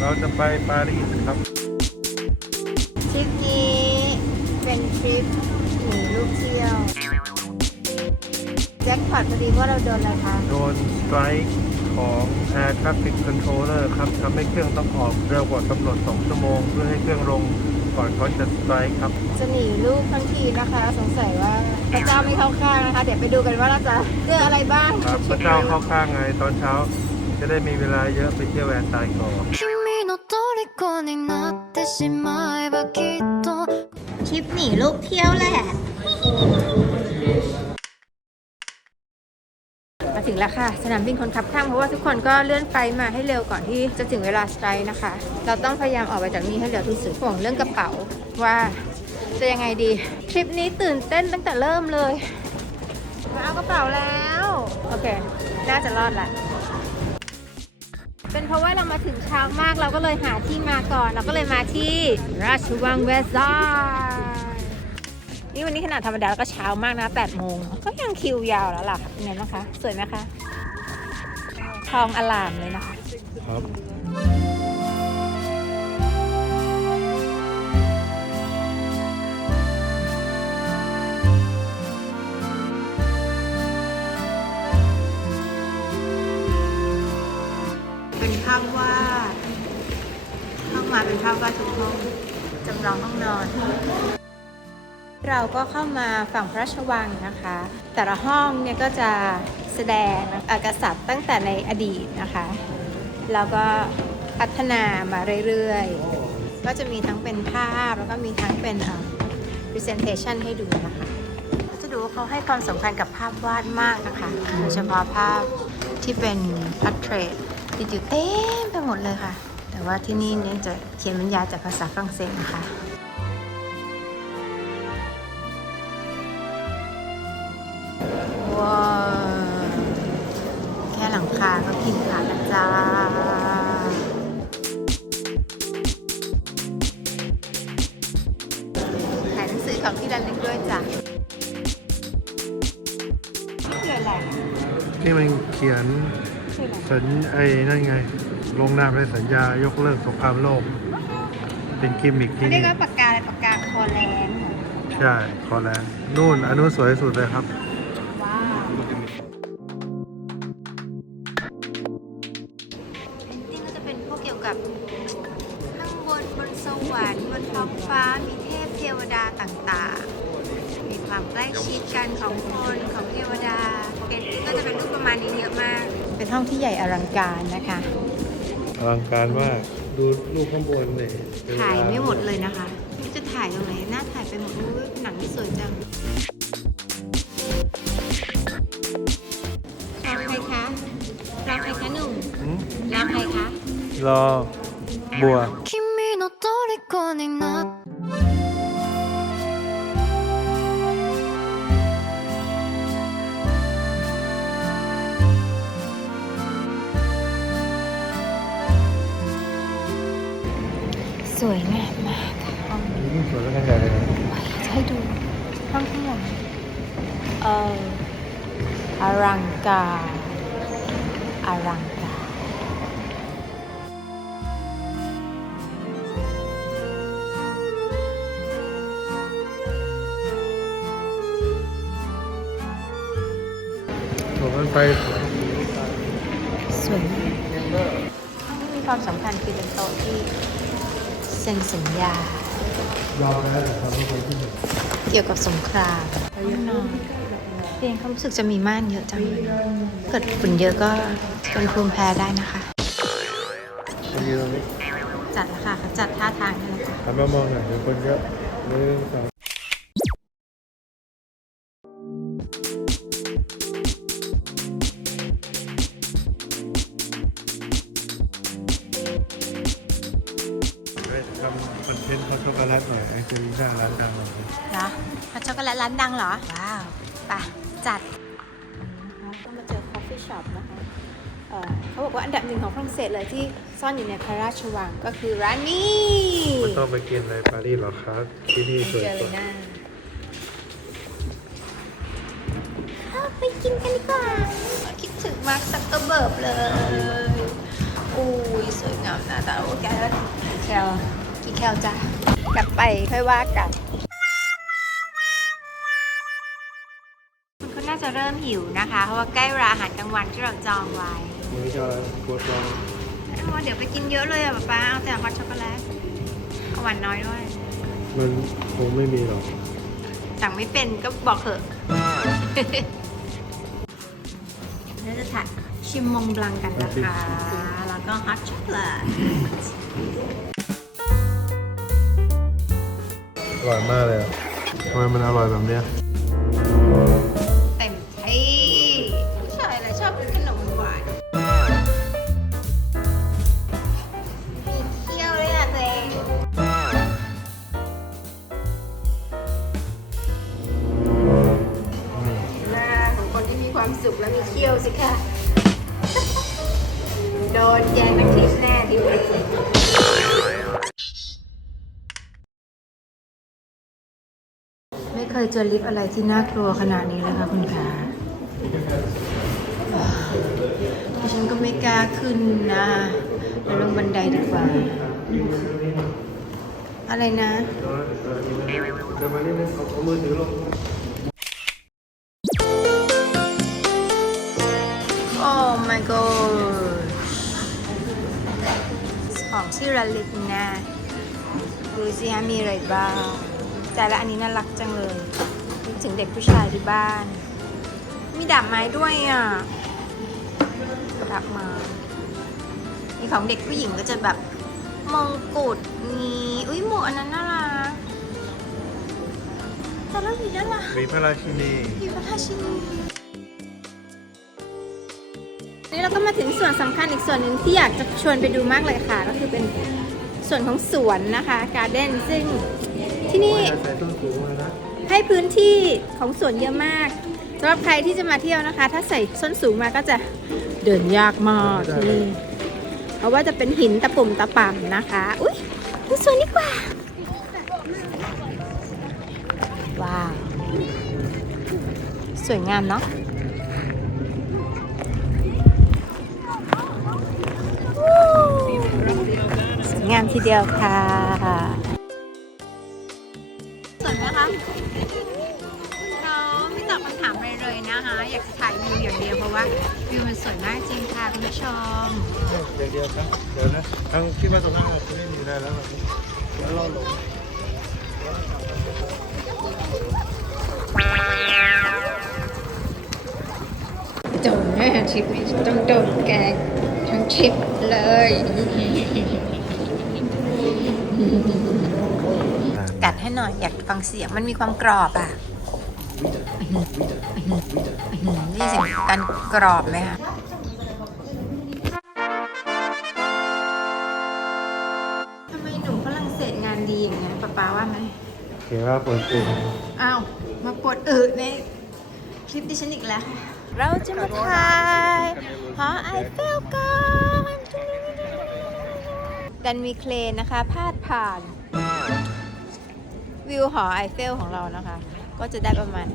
เราจะไปปารีสครับทริปนี้เป็นทริปหนีลูกเที่ยวแจ็คพอตพอดีว่าเราโดนอะไรคะ โดนสไตรค์ของ Air Traffic Controller ครับทำให้เครื่องต้องออกเร็วกว่ากำหนด 2 ชั่วโมง เพื่อให้เครื่องลงก่อนเขาจะสไตรค์ครับ จะหนีลูกทั้งทีนะคะ สงสัยว่าพระเจ้าไม่เข้าข้างนะคะ เดี๋ยวไปดูกันว่าเราจะเจออะไรบ้างครับพระเจ้าเข้าข้างไงตอนเช้า จะได้มีเวลาเยอะไปเที่ยวแวนตายก่อน 君の虜になってしまえばきっと ทริปหนีลูกเที่ยวแหละ มาถึงแล้วค่ะ สนามบินคนขับข้างเพราะว่าทุกคนก็เลื่อนไฟล์มาให้เร็วก่อนที่จะถึงเวลาสไตร์นะคะ เราต้องพยายามออกไปจากนี้ให้เร็วที่สุดห่วงเรื่องกระเป๋าว่าจะยังไงดี ทริปนี้ตื่นเต้นตั้งแต่เริ่มเลย มาเอากระเป๋าแล้ว โอเค น่าจะรอดละ เป็นเพราะว่าเรามาถึงเช้ามากเราก็เลยหาที่มาก่อน เราก็เลยมาที่ราชวังเวสซายนี่วันนี้ขนาดธรรมดาแล้วก็เช้ามากนะ8โมงก็ยังคิวยาวแล้วล่ะเป็นไงบ้างคะ สวยไหมคะ ทองอลามเลยนะคะ ครับาพวาดห้องมาเป็นภาพวาดทุกห้องจำลองห้องนอน เราก็เข้ามาฝั่งพระราชวังนะคะ แต่ละห้องเนี่ยก็จะแสดงอากษัตริย์ตั้งแต่ในอดีตนะคะ แล้วก็พัฒนามาเรื่อยๆ ก็จะมีทั้งเป็นภาพแล้วก็มีทั้งเป็นอ่อ presentation ให้ดูนะคะจะดูว่าเขาให้ความสำคัญกับภาพวาดมากนะคะ โดยเฉพาะภาพที่เป็น portrait ติดอยู่เต็มไปหมดเลยค่ะ แต่ว่าที่นี่เนี่ยจะเขียนบรรยายจากภาษาฝรั่งเศสนะคะ เขียนคืออะไรสัญไอ้นั่นไง ลงนามในสัญญายกเลิกสงครามโลก เป็นกิมมิกเขาที่เรียนี่กว่าปากกาอะไรปากกาคอแลนด์ใช่คอแลนด์นู่นอันนู้นสวยสุดเลยครับ ว้าวเพนติ้งก็จะเป็นพวกเกี่ยวกับข้างบนบนสวรรค์บนท้องฟ้ามีเทพเทวดาต่างๆ มีความใกล้ชิดกันของคนของเทวดา เพนติ้งก็จะเป็นรูปประมาณนี้เยอะมาก เป็นห้องที่ใหญ่อลังการนะคะ อลังการมาก ดูรูปข้างบนเลย ถ่ายไม่หมดเลยนะคะนี่จะถ่ายตรงไหนหน้าถ่ายไปหมดอุ้ยหนังที่สวยจังรอใครคะรอใครคะหนุ่ม หืม รอใครคะ รอบัว 君の虜になっ สวยงามมากค่ะห้องนี้นี่สวยแล้วกันใหญ่เลยนะจะให้ดูห้องข้างหลังเอออลังการอลังการผมมันไปสวยมากห้องนี้มีความสำคัญคือเป็นโต๊ะที่เซ็นสัญญายอมแล้วแต่ทำให้คนที่หนึ่งเกี่ยวกับสงครามห้องนอนเตียงเขารู้สึกจะมีม่านเยอะจังเลยเกิดฝุ่นเยอะก็เป็นภูมิแพ้ได้นะคะมายืนตรงนี้จัดราคาเขาจัดท่าทางให้เลยค่ะหันมามองหน่อยเดี๋ยวคนเยอะหนึ่งสอง น่อยไอ้คุณหน้าร้านดังหน่อยเหรอพัช็อกโกแลตร้านดังเหรอ ว้าวไปจัดก็มาเจอคอฟฟี่ช็อปนะคะเอ่อเขาบอกว่าอันดับหนึ่งของฝรั่งเศสเลยที่ซ่อนอยู่ในพระราชวังก็คือร้านนี้ไม่ต้องไปกินในปารีสหรอกครับ ที่นี่สวยเจอกเลว่ายนะเอาไปกินกันดีกว่า คิดถึงมาร์คซักเกอร์เบิร์บเลยโอ้อุ้ยสวยงามนะแต่ว่าแกกี่แคลกี่แคลจ้ะ กลับไปค่อยว่ากันคุณก็น่าจะเริ่มหิวนะคะ เพราะว่าใกล้เวลาอาหารกลางวันที่เราจองไว้มือจะอะไรกดลองเอาเดี๋ยวไปกินเยอะเลยอะป๊าป๊าเอาแต่ฮอตช็อกโกแลตเอาหวานน้อยด้วย มันคงไม่มีหรอกสั่งไม่เป็นก็บอกเถอะเราจะถ่ายชิมมงบลังกันนะคะ แล้วก็ฮอตช็อกโกแลต ร่อยมากเลยอะทำไมมันอร่อยแบบเนี้ยเต็มที่ผู้ชายอะไรชอบกินขนมหวานมีเคี้ยวเลยอะตัวเอง หน้าของคนที่มีความสุขและมีเคี้ยวสิค่ะ โดนแกงน้ำพริกแน่ทีนี้ไม่เยเจอลิฟต์อะไรที่น่ากลัวขนาดนี้เลยค่ะคุณขาดิฉันก็ไม่กล้าขึ้นนะเราลงบันไดดีกว่า อะไรนะเดี๋ยวมานิดนึงเอาเอามือถือลงโอ้ my god ของที่ระลึกนะดูสิฮะมีอะไรบ้าง แต่ละอันนี้น่ารักจังเลยนึกถึงเด็กผู้ชายที่บ้าน มีดาบไม้ด้วยอะดาบไม้มีของเด็กผู้หญิงก็จะแบบมงกุฎนี้อุ้ยหมวกอันนั้นน่ารักแต่ละสีน่ารักหรีพระราชินีพี่พระราชินีนี่เราก็มาถึงส่วนสำคัญอีกส่วนหนึ่งที่อยากจะชวนไปดูมากเลยค่ะ ก็คือเป็นส่วนของสวนนะคะการ์เด้นซึ่ง ที่นี่ใส่ต้นสูงมานะให้พื้นที่ของสวนเยอะมากสำหรับใครที่จะมาเที่ยวนะคะ ถ้าใส่ส้นสูงมาก็จะเดินยากมากที่นี่เพราะว่าจะเป็นหินตะปุ่มตะป่ำนะคะ อุ้ยดูสวนดีกว่า ว้าว สวยงามเนาะสวยงามทีเดียวค่ะ สวยไหมคะเราไม่ตอบคำถามอะไรเลยนะคะ อยากจะถ่ายวิวอย่างเดียวเพราะว่าวิวมันสวยมากจริงค่ะคุณผู้ชมอย่างเดียวครับเดี๋ยวนะทั้งคิดว่าตรงนั้นเราจะไม่มีอะไรแล้วหรอกแล้วเราหลงโดนแน่ทริปนี้ต้องโดนแกงทั้งทริปเลย กัดให้หน่อยอยากฟังเสียงมันมีความกรอบอะนี่เสียงการกรอบไหมคะทำไมหนูฝรั่งเศสงานดีอย่างเงี้ยป้าป้าว่าไหมเขียนว่าปิดปุ่มอ้าวมาปวดอึในคลิปดิฉันอีกแล้ว เราจะมาถ่ายหอไอเฟลกันดันมีเครนนะคะพาดผ่าน วิวหอไอเฟลของเรานะคะ ก็จะได้ประมาณ